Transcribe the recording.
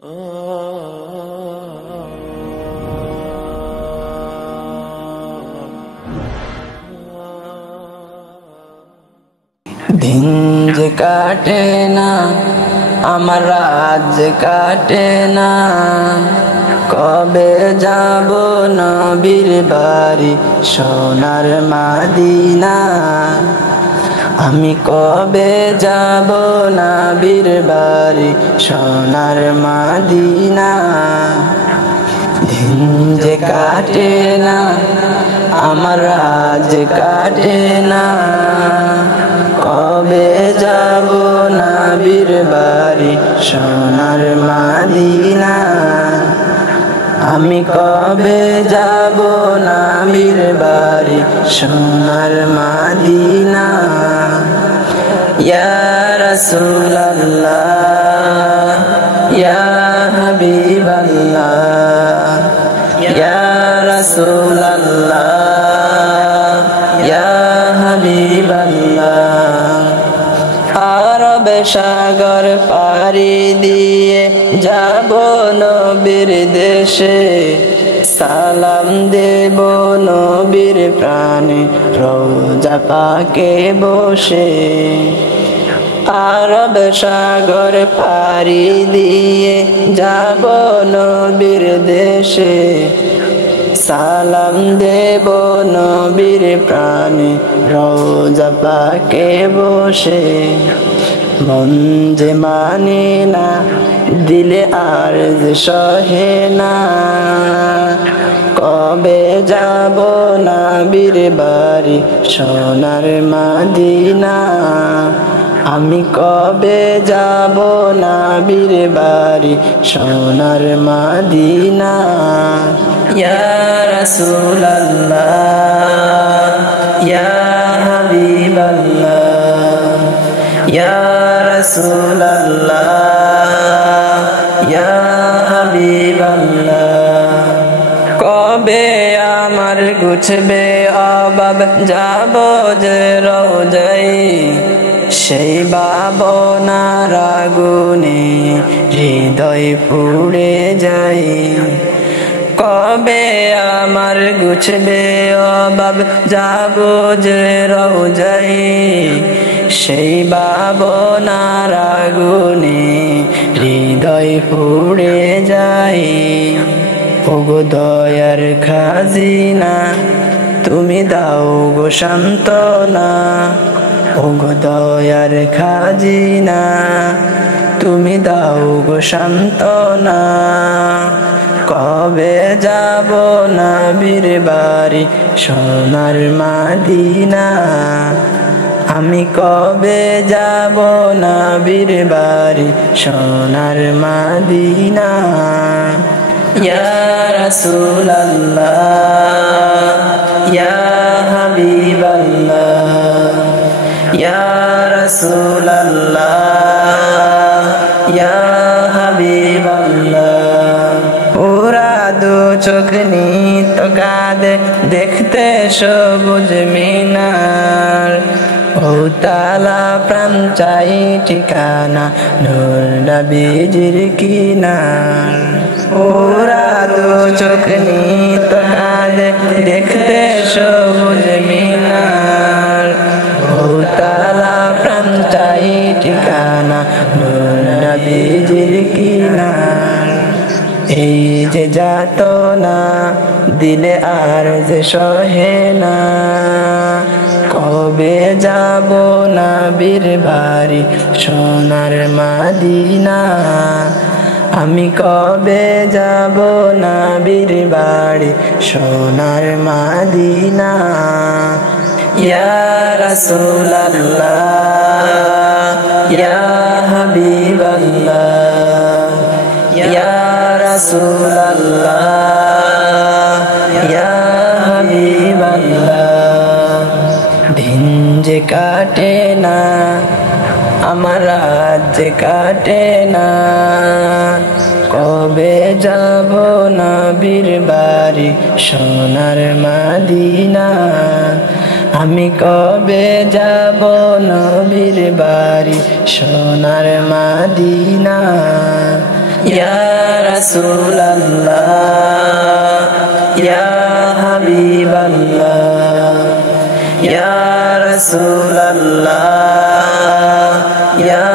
दिन जे काटे ना আমার রাত যে কাটে না, কবে যাব নবীর বাড়ি সোনার মদিনা। আমি কবে যাব নবীর বাড়ি সোনার মদিনা। দিন যে কাটে না আমার রাত যে কাটে না, কবে যাব নবীর বাড়ি সোনার মদিনা। আমি কবে যাব নবীর বাড়ি সোনার মদিনা। ইয়া রাসূলুল্লাহ ইয়া হাবিবাল্লাহ ইয়া রাসূলুল্লাহ ইয়া হাবিবাল্লাহ। আরব সাগর পাড়ি দিয়ে যাব নবীর দেশে, সালাম দেব নবীর প্রাণে রোজা পাকে বসে। আরব সাগর পাড়ি দিয়ে যাব নবীর দেশে, সালাম দেব নবীর প্রাণে রোজা পাকে বসে। মন যে মানে না দিলে আর যে সহে না, কবে যাব নবীর বাড়ি সোনার মদিনা। আমি কবে যাব নবীর বাড়ি সোনার মদিনা। ইয়া রাসূলুল্লাহ ইয়া হাবিবাল্লাহ ইয়া রাসূলুল্লাহ ইয়া হাবিবাল্লাহ। কবে আমার গুছবে অভাব, যাব যে রোজায়, সেই ভাবনার আগুনে হৃদয় পুড়ে যায়। কবে আমার গুছবে অভাব, যাব যে রোজায়, সেই ভাবনার আগুনে হৃদয় পুড়ে যায়। ওগো দয়ার খাজিনা তুমি দাও গো সান্ত্বনা, ওগো দয়ার খাজিনা তুমি দাও গো সান্ত্বনা। কবে যাব নবীর বাড়ি সোনার মদিনা। আমি কবে যাব নবীর বাড়ি সোনার মদিনা। ইয়া রাসূলুল্লাহ ইয়া হাবিবাল্লাহ ইয়া রাসূলুল্লাহ ইয়া হাবিবাল্লাহ। পুরা দু চোখ নিত কাঁদে দেখতে সবুজ মিনার, ও তালা প্রাণ চাই ঠিকানা নূর নবীজির কিনার। পুরা দু চোখ নিত কাঁদে দেখতে সবুজ মিনার, ও তালা প্রাণ চাই ঠিকানা নূর নবীজির কিনার। এই যে যাতনা দিলে আর যে সহে না, কবে যাব নবীর বাড়ি সোনার মদিনা। আমি কবে যাব নবীর বাড়ি সোনার মদিনা। ইয়া রাসূলুল্লাহ ইয়া হাবিবাল্লাহ ইয়া রাসূলুল্লাহ ইয়া হাবিবাল্লাহ। দিন যে কাটে না আমার রাত যে কাটে না, কবে যাব নবীর বাড়ি সোনার মদিনা। আমি কবে যাব নবীর বাড়ি সোনার মদিনা। ইয়া রাসূলুল্লাহ ইয়া হাবিবাল্লাহ ইয়া রাসূলুল্লাহ ইয়া